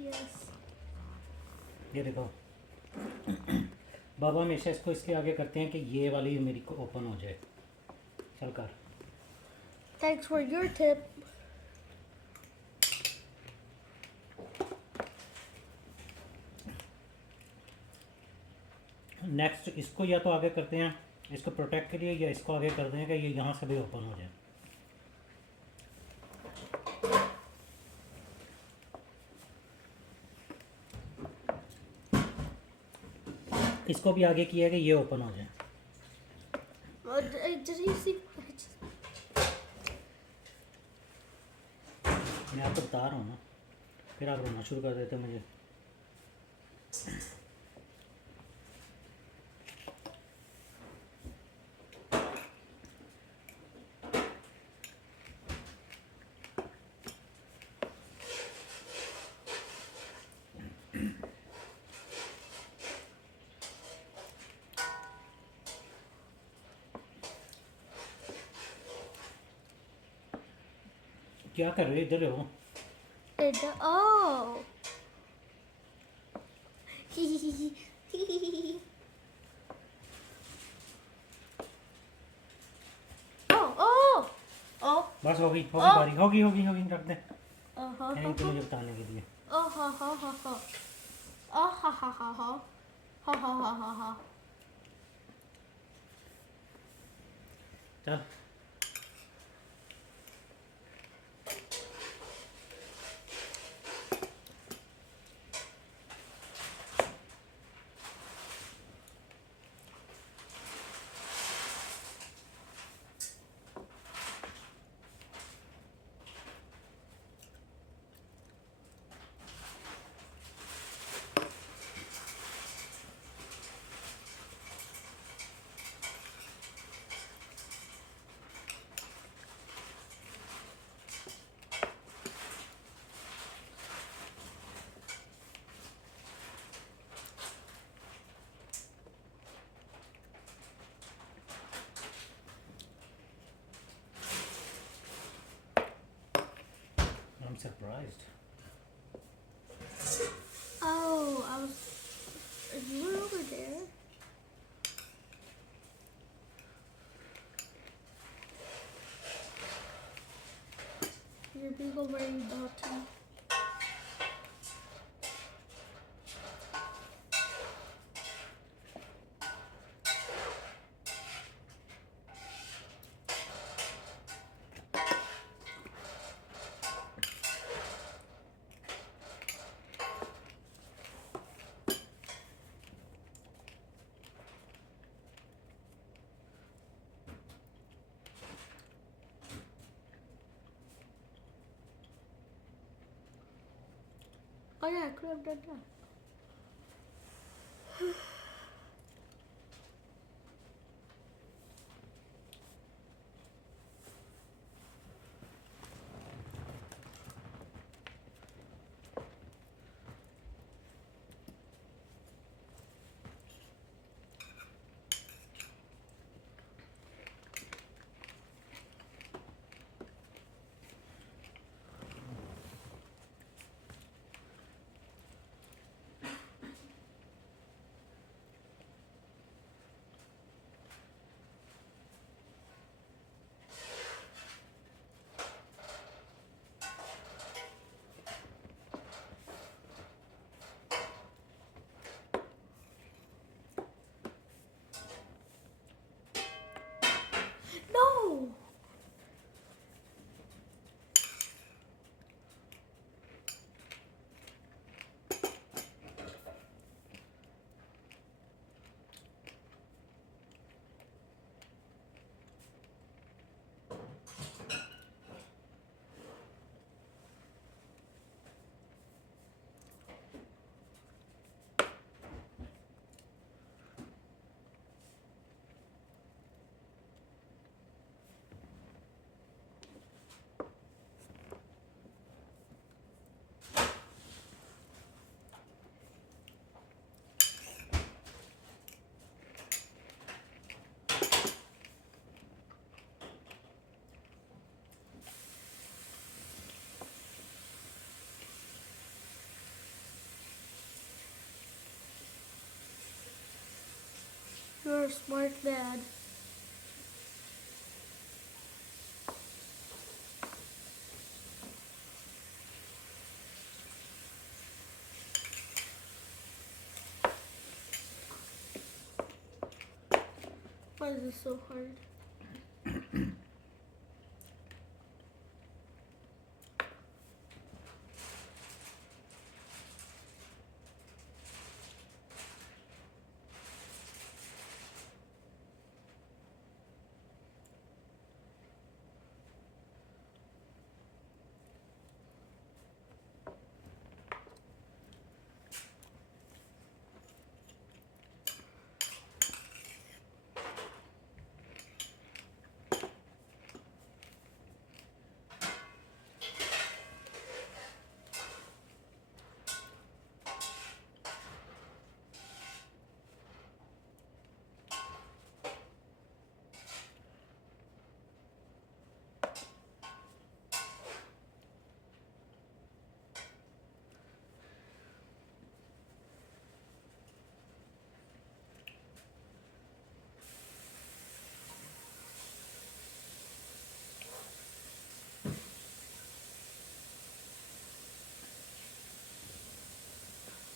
Yes. ये देखो बाबा हमेशा इसको इसके आगे करते हैं कि ये वाली मेरी को ओपन हो जाए। चल कर। Thanks for your tip. Next इसको या तो आगे करते हैं इसको प्रोटेक्ट के लिए, या इसको आगे कर दें कि ये यहाँ से भी ओपन हो जाए। इसको भी आगे किया है कि ये ओपन हो जाए। Did you see? मैं आपको बता रहा हूँ ना, फिर आप रोना शुरू कर देते मुझे। क्या कर रहे हो, इधर हो। Oh. Oh. Oh. बस होगी बारी, होगी रख दे। Uh-huh. थैंक यू मुझे बताने के लिए। Oh ha ha ha ha. Oh ha ha ha ha. Ha ha ha ha ha. चल I'm surprised. Oh, I was. You were over there. Your beagle wearing bottom. Oh yeah, I could have done that. You're a smart man. Why is this so hard?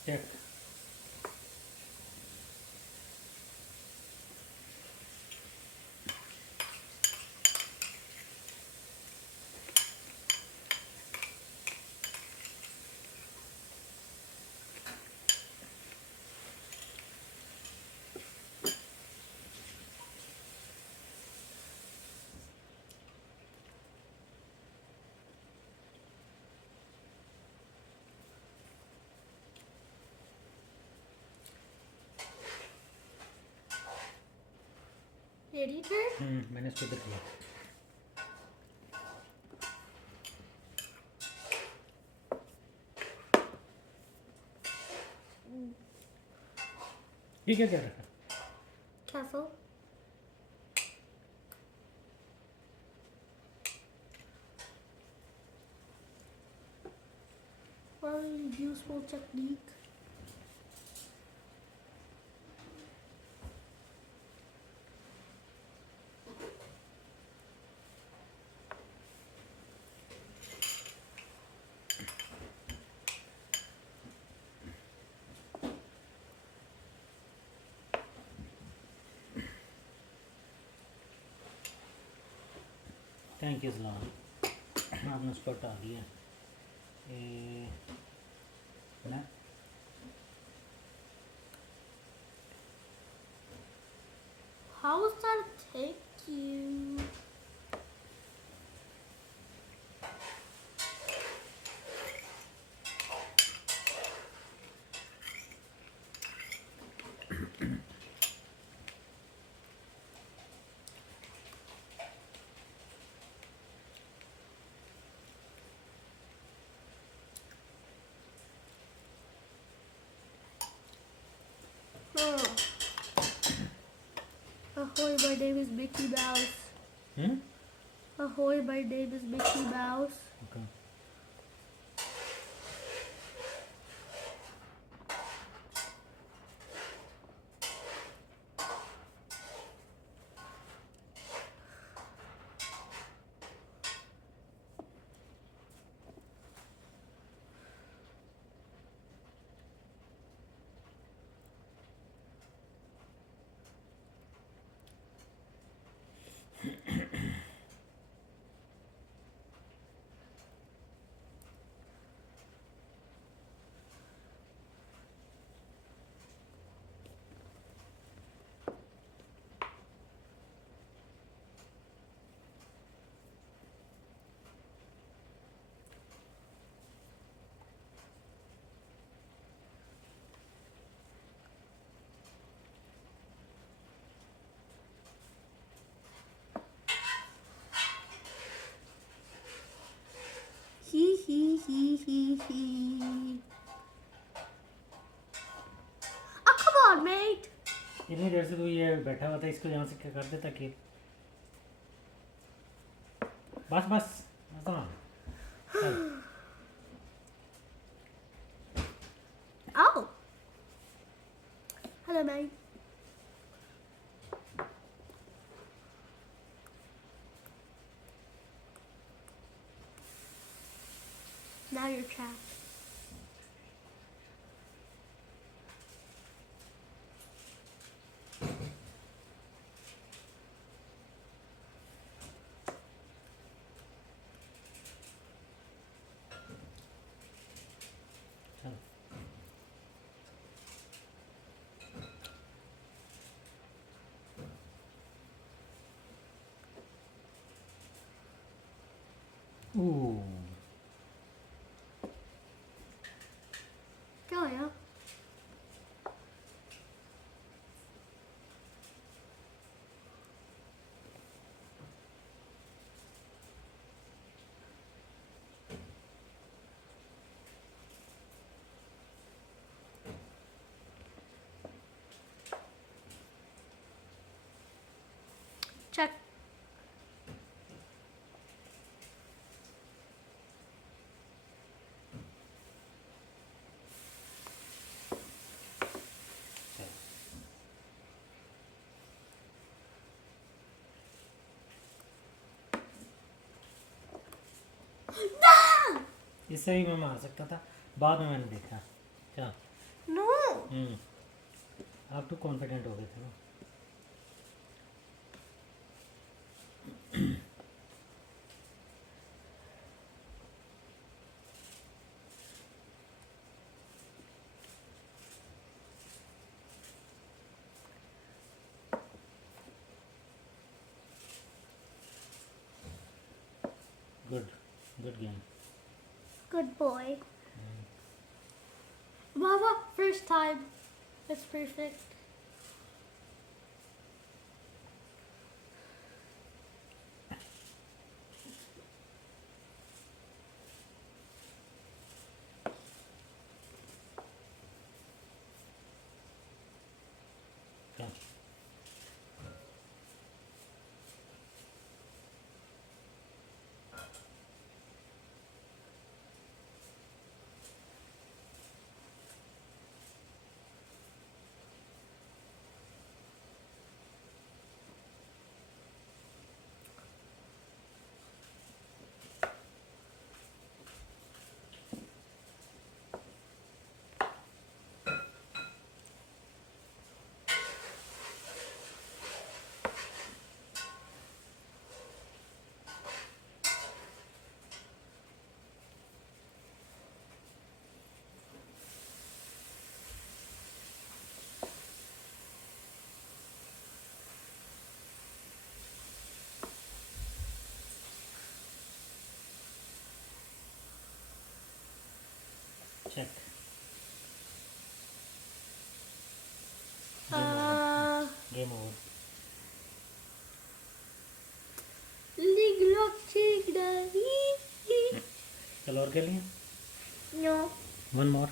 Check. Ready, turn? मैंने इसको देख लिया. ये क्या कह रहा है? Castle. Very useful technique. Thank you सलाम. आपने उसको हटा दिया. ना How does that take you? Oh. Ahoy, my name is Mickey Mouse. Ahoy, my name is Mickey Mouse. Okay. Hee. Oh, come on, mate. इतनी देर से तो ये बैठा हुआ था. इसको यहाँ से क्या कर देता कि बस बस हाँ. Oh. Hello, mate. entire chat. चलो क्या होया? Check. इससे ही मैं मार सकता था, बाद में मैंने देखा। क्या? No. आप तो कॉन्फिडेंट हो गए थे ना। Good game. Good boy. Baba, first time. That's perfect. क्या? Check. Game over. Liglock chick. चलो और खेलिए। No. वन मोर।